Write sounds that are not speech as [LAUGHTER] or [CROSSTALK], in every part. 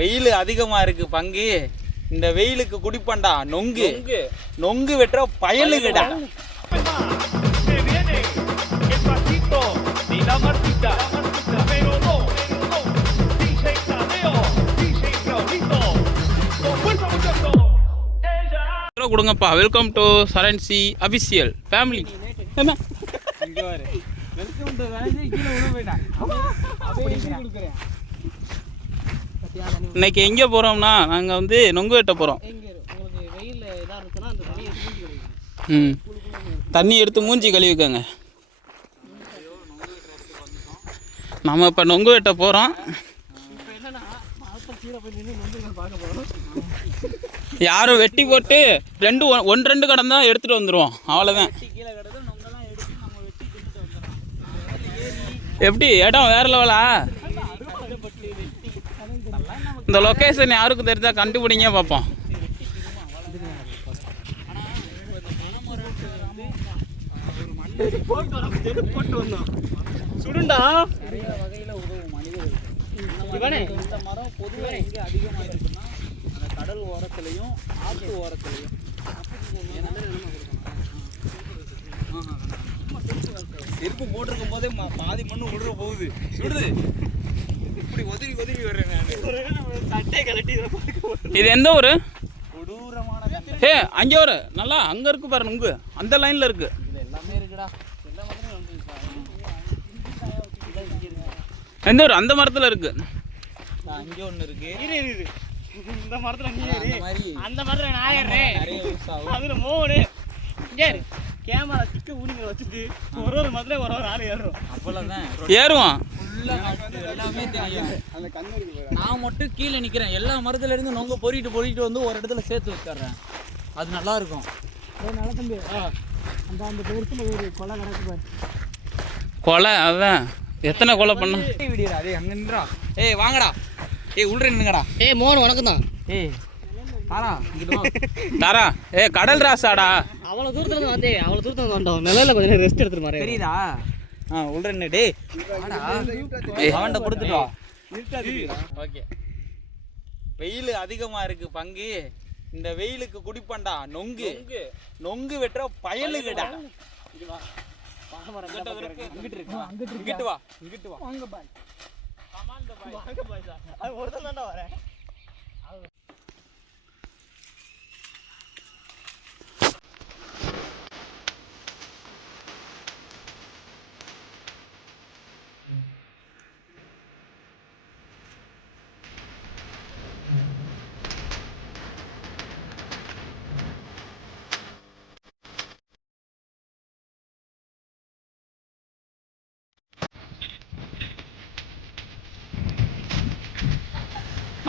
வெயில் அதிகமா இருக்கு பங்கு. இந்த வெயிலுக்கு குடிப்பண்டா நொங்கு. நொங்கு. வெட்டுற பயலுகடா. ஹலோ கொடுங்கப்பா. Welcome to Saran C official family என்ன இங்க பாரு வெல்கம் டு இன்னைக்கு எங்கே போகிறோம்னா நாங்கள் வந்து நொங்கு வெட்ட போகிறோம் ம். தண்ணி எடுத்து மூஞ்சி கழுவிக்கோங்க நம்ம இப்போ நொங்கு வெட்ட போகிறோம் யாரும் வெட்டி போட்டு ரெண்டு ஒ- ரெண்டு கடன் தான் எடுத்துகிட்டு வந்துடுவோம் அவ்வளோதான் கீழே எப்படி? இடம் வேற லெவலா? இந்த லொக்கேஷன் யாருக்கும் தெரிஞ்சா கண்டுபிடிங்க பார்ப்போம் சுடுண்டா நிறைய வகையில உதவும் மனிதர்களுக்கு இந்த மரம் பொதுவாக எங்க அதிகமாக இருக்குன்னா அந்த கடல் ஓரத்துலையும் ஆற்று ஓரத்துலையும் செருப்பு போட்டிருக்கும் போதே மா- பாதி மண்ணு விடுற போகுது. சுடுது இதை எந்த ஊர்? கண்டை. ஏ அங்கே ஒரு நல்லா அங்கே இருக்கு பாரு நுங்கு அந்த லைனில் இருக்கு. எந்த ஊர்? அந்த மரத்தில் இருக்கு. அங்கே ஒன்று இருக்கு. இரு இரு இரு. இந்த மரத்தில் அந்த ஏறு மாதிரி. அந்த மரத்தில் நான் ஆகும். அதில் மோடு. ஏறு கேமரா கிட்ட ஊனிங்க வச்சுட்டு ஒரு ஒரு மரத்துல ஒரு ஒரு ஆள் ஏறுறோம். அவ்வளோதான் நட்டு எல்லாமே தெரியும். நான் மட்டும் கீழே நிக்கிறேன். எல்லா மரத்துல இருந்து நொங்க பொறிட்டு பொறிட்டு வந்து ஒரு இடத்துல சேர்த்து வச்சிடுறேன். அது நல்லா இருக்கும். நல்ல தம்பி. அந்த அந்த பெருசில் ஒரு கொலை கிடக்கு பாரு. கொலை அதான். எத்தனை கொலை பண்ண விடியடா. டேய் அங்க நின்றா. ஏய் வாங்கடா. ஏய் உள்ள நின்னுங்கடா. ஏய் மோகன் வணக்கம் தான் ஏய். [LAUGHS] தாரா ஏ கடல் ராசாடா. அவ்வளோ தூரத்துல இருந்து வந்தே அவ்வளோ தூரத்துல இருந்து வந்தோம். நிலையில கொஞ்ச நேரம் ரெஸ்ட் எடுத்துட்டு மாதிரி தெரியுதா? ஆ உள்ள டேய். அவன்கிட்ட கொடுத்துட்டு ஓகே. வெயில் அதிகமா இருக்கு பங்கு. இந்த வெயிலுக்கு குடிப்பண்டா நொங்கு. நொங்கு. வெட்டுற பயலுகடா. இங்கிட்டு வா. இங்கிட்டு வா வாங்க பாய்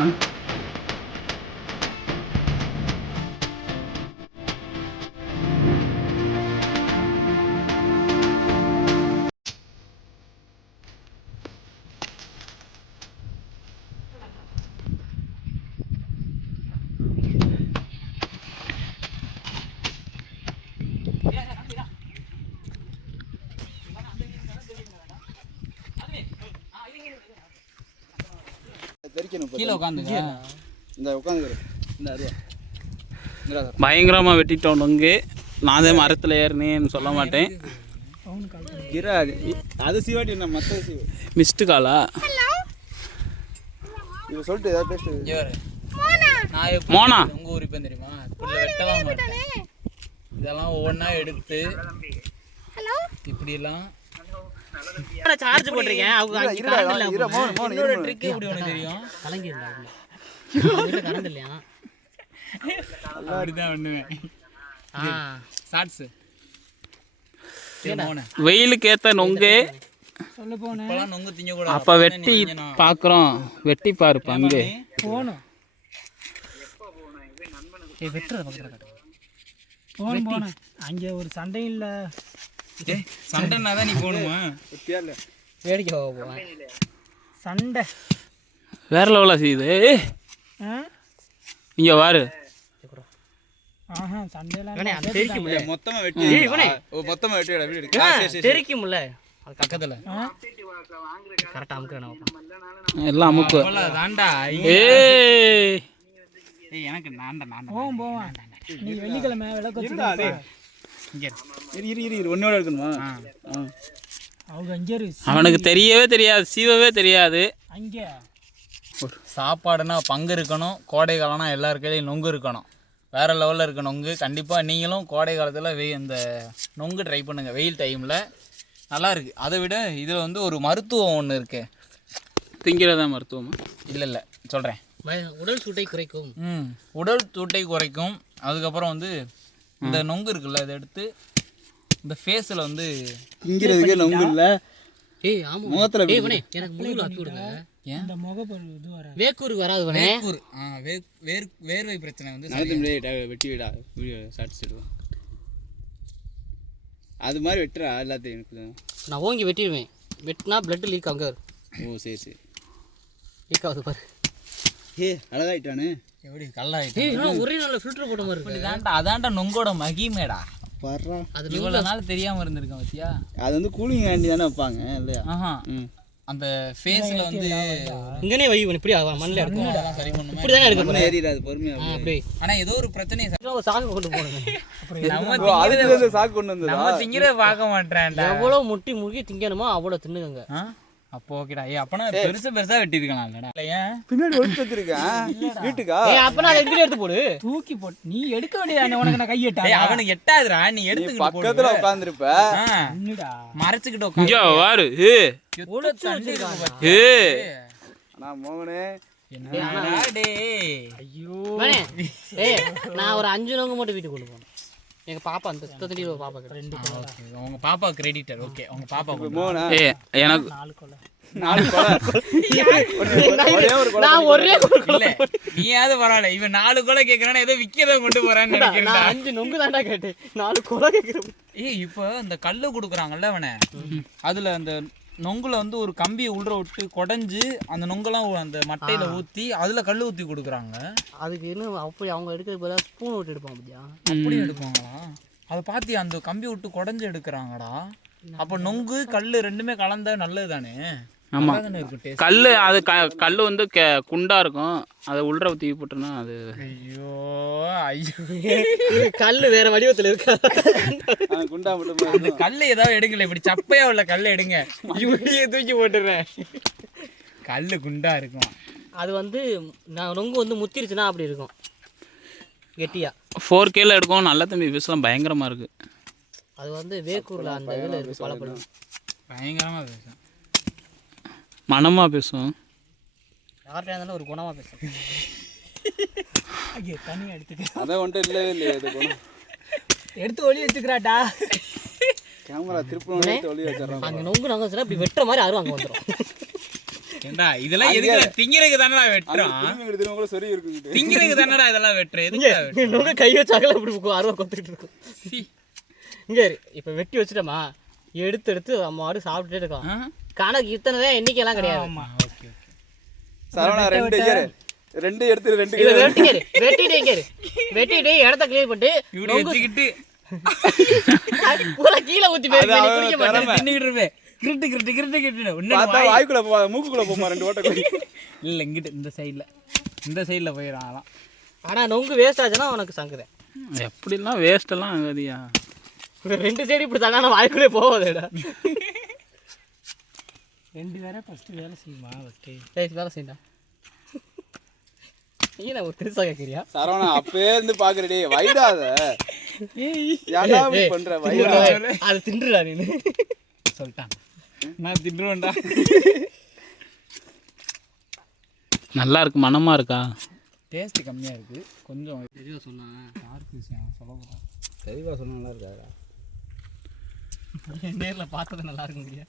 தான்டா கீழே உட்காந்துங்க. இந்த உட்காந்துக்கிற இந்த அருவா பயங்கரமாக வெட்டிட்டோம் நொங்கு. நான் தான் மரத்தில் ஏறினேன்னு சொல்ல மாட்டேன். கிரா அது சிவாட்டி என்ன மற்ற சிவா? மிஸ்டு காலா? இவ சொல்லிட்டு ஏதாவது பேசு. மோனா. உங்க ஊர் இப்போ தெரியுமா? இப்படி வெட்டலாம் மாட்டேன் இதெல்லாம் ஒவ்வொன்றா எடுத்து இப்படி எல்லாம் சார்ஜ் போட்டிருக்கேன் அவங்க இன்னொரு. ட்ரிக் தெரியும்? இல்லையா அப்படிதான் பண்ணுவேன். ஷார்ட்ஸ் வெயிலுக்கு ஏற்ற நொங்கு. அப்போ வெட்டி பார்க்குறோம் வெட்டி பாரு பங்கு. போகணும் வெட்டுறது அங்கே ஒரு சண்டையும் இல்லை. ஏய் சண்டைனா தான் நீ போகணுமா வேடிக்கை போவேன். சண்டை. வேற லெவலாக செய்யுது. இங்கே வாரு. மொத்தமா வெட்டி ஓ மொத்தமா வெட்டி தெரிக்கும்ல அது பக்கத்தில் கரெக்டாக அமுக்கிறேன் எல்லாம் அமுக்கு. போல தாண்டா ஏய். ஏய் எனக்கு நான்டா நான்டா போவோம் போவோம். நீ வெள்ளிக்கிழமை விளக்கு இங்க இரு. இரு இரு இரு இரு. ஒன்னோட இருக்கணுமா? ஆ. ஆ. அவங்க அங்கே அவனுக்கு தெரியவே தெரியாது சீவவே தெரியாது. அங்கே. சாப்பாடுனா பங்கு இருக்கணும் கோடை காலம்னா எல்லா கையிலையும் நொங்கு இருக்கணும். வேற லெவலில் இருக்க நொங்கு கண்டிப்பாக நீங்களும் கோடை காலத்தில் வெய் இந்த நொங்கு ட்ரை பண்ணுங்கள் வெயில் டைமில் நல்லா இருக்கு. அதை விட இதில் வந்து ஒரு மருத்துவம் ஒன்று இருக்கு. திங்கிறதா மருத்துவமா? இல்லை இல்லை. சொல்கிறேன் உடல் சூட்டை குறைக்கும். ம். உடல் சூட்டை குறைக்கும். அதுக்கப்புறம் வந்து இந்த நொங்கு இருக்குல்ல இதை எடுத்து இந்த ஃபேஸில் வந்து திங்கிறதுக்கே நொங்கு இல்ல. ஏய் ஆமாம் முகத்துல எனக்கு முழுகில் ஆக்கி விடுங்க ஏன்? இந்த முகப்பரு இது வர வேக்கூருக்கு வராது இவனே வேர்க்கூர் ஆ வேர் வேர் வேர்வை பிரச்சனை வந்து நடத்த முடியாது வெட்டி விடா வீடியோ ஷார்ட்ஸ் எடுவோம் அது மாதிரி வெட்டுறா எல்லாத்தையும் எனக்கு நான் ஓங்கி வெட்டிடுவேன். வெட்டினா blood லீக் ஆகுங்க ஓ சரி சரி. லீக் ஆகுது பாரு. ஏ அழகாயிட்டானு. எப்படி கல்லாயிட்டு? இன்னும் ஒரே நாளில் ஃபில்டர் போட்ட மாதிரி இருக்கு. அதான்டா நொங்கோட மகிமேடா. வர்றா அது இவ்வளோ நாள் தெரியாமல் இருந்திருக்கேன் பத்தியா? அது வந்து கூலிங் வேண்டி தானே வைப்பாங்க இல்லையா? ஆஹா. அந்த ஃபேஸில் வந்து இங்கனே வை இப்படி ஆகும் மண்ணில் அதெல்லாம் சரி பண்ணுமே இப்படி தானே எடுக்க ஒன்றும் ஏறிடாது பொறுமையா ஆ, அப்படி. ஆனா ஏதோ ஒரு பிரச்சனையை ச- ஒரு சாக்கு கொண்டு போகணும் [LAUGHS] நம்ம திங்கிறத பார்க்க மாட்டேன்டா. எவ்வளோ முட்டி முழுகி திங்கணுமோ அவ்வளோ தின்னுங்க? அப்போ ஓகேடா. ஏ அப்பனா பெருசு பெருசா இல்லடா. ஏன்? பின்னாடி வச்சிருக்கேன் வீட்டுக்கா? ஏய் அப்போ நான் அதை எப்படி எடுத்து போடு. தூக்கி போட்டு நீ எடுக்க வேண்டியதானே உனக்கு நான் கையிட்டா ஏய் அவனுக்கு எட்டாதுடா. நீ எடுத்துக்கிட்டு பக்கத்துல ஆ, என்னடா மறைச்சுக்கிட்டு இங்கே உட்காந்து வாரு. ஏ. ஏ. நான் மோகனே. என்னடா டேய்? ஐயோ. நான் ஒரு அஞ்சு நோங்க மட்டும் வீட்டுக்கு கொண்டு போகணும். எங்கள் பாப்பா அந்த சுத்தத்தடி ஒரு பாப்பா கிட்ட. ரெண்டு ஓகே. உங்க பாப்பா கிரெடிட்டர் ஓகே. உங்க பாப்பா. மோகனா ஏ எனக்கு நாலு கொலை. நாலு கொலை? [LAUGHS] ஒரே கொலை நீயாவது பரவாயில்ல. இவன் நாலு கொலை கேக்குறானே ஏதோ விக்கத கொண்டு போறான்னு நினைக்கிறேன் நான் அஞ்சு நொங்கு தாண்டா கேட்டேன். நாலு கொலை கேட்குறேன் ஏய் இப்போ இந்த கல்லு கொடுக்குறாங்கல்ல அவனை? அதுல அந்த நொங்குல வந்து ஒரு கம்பியை உள்ள விட்டு குடஞ்சு அந்த நொங்கெல்லாம் அந்த மட்டையில ஊத்தி அதுல கல்லு ஊத்தி கொடுக்குறாங்க. அதுக்கு இன்னும் அப்படி அவங்க எடுக்கிறது பதிலாக ஸ்பூன் விட்டு எடுப்பாங்க பார்த்தியா அப்படி எடுப்பாங்களா? அதை பாத்தி அந்த கம்பி விட்டு குடஞ்சு எடுக்கிறாங்கடா. அப்ப நொங்கு கல்லு ரெண்டுமே கலந்தா நல்லது தானே ஆமா. தானே இருக்கு taste. கல் அது க கல் வந்து கெ குண்டா இருக்கும். அதை உள்ள தூக்கி போட்டோன்னா அது ஐயோ ஐயோ. கல் வேற வடிவத்தில் இருக்கா? குண்டா மட்டும் இந்த கல்லு ஏதாவது எடுங்கல இப்படி சப்பையா உள்ள கல்லை எடுங்க. இப்படியே தூக்கி போட்டுறேன். கல்லு குண்டா இருக்கும். அது வந்து நான் நொங்கு வந்து முத்திருச்சுன்னா அப்படி இருக்கும். கெட்டியா. ஃபோர் கேல எடுக்கும் நல்ல தம்பி பீஸ்லாம் பயங்கரமா இருக்கு. அது வந்து வேக்கூரில் அந்த இதில் இருக்கு பழப்பழம் பயங்கரமா பேசும் மனமா பேசும் யார்கிட்ட இருந்தாலும் ஒரு குணமாக பேசும் ஐயோ எடுத்துக்க. அதான் வந்துட்டு இல்லவே இல்லையே இது குணம். எடுத்து ஒளி வச்சுக்கிறாட்டா கேமரா திருப்பி ஒளி வச்சிடறான். அந்த நொங்கு நாங்கள் வச்சுனா இப்படி வெட்டுற மாதிரி அங்கே வந்துடும் ஏண்டா இதெல்லாம் எதுக்கு திங்கிறதுக்கு தானடா வெட்டுறோம்? திரும்பி எடுத்து கூட சரி இருக்குங்கிட்டு திங்கிறதுக்கு தானடா இதெல்லாம் வெட்டுற எதுக்கு? நொங்கு கை வச்சாக்கல இப்படி இருக்கும் அருவம் கொத்துக்கிட்டு இருக்கும். இங்கே இப்போ வெட்டி வச்சுட்டோமா எடுத்து எடுத்து அம்மா ஆடு சாப்பிட்டுட்டே இருக்கலாம் ஆ? கணக்கு இத்தனை தான் எண்ணிக்கையெல்லாம் கிடையாது. ஓகே ஓகே சரவணா ரெண்டு ஏறு ரெண்டு எடுத்து ரெண்டு இதை வெட்டிக்காரு. வெட்டிட்டே இரு வெட்டிட்டு இடத்த கிளியர் பண்ணிட்டு பூரா கீழே ஊற்றி போய் குடிக்க மாட்டேன் இருப்பேன் கிரிட்டு கிரிட்டு கிரிட்டு கிரிட்டு பார்த்தா வாய்க்குள்ள போ மூக்குக்குள்ள போமா ரெண்டு ஓட்ட இல்ல இங்கிட்டு இந்த சைடுல இந்த சைடுல போயிடும் ஆனால் நொங்கு வேஸ்ட் ஆச்சுன்னா உனக்கு சங்குதேன் எப்படிலாம் வேஸ்டெல்லாம் ஆகாதியா? ரெண்டு சைடு இப்படி தானே வாய்க்குள்ளே போவாதேடா ரெண்டு பேரை ஃபஸ்ட்டு வேலை செய்யுமா ஃபஸ்ட்டு சரி வேலை செய்யண்டா நீ ஒரு பெருசாக கேட்குறியா சரவணா அப்பே இருந்து பாக்குறடி. வைடாத இப்படி பண்ற? வைடா. அது தின்றுடா நீ சொல்லிட்டான் நான் தின்றுவேன்டா. நல்லா இருக்கு மனமா இருக்கா? டேஸ்ட் கம்மியா இருக்கு. கொஞ்சம் தெளிவாக சொன்னேன் டார்க் விஷயம் சொல்லக்கூடாது தெளிவா சொன்னா நல்லா இருக்காடா [LAUGHS] நேரில் பார்த்தது நல்லா இருக்குங்கிறியா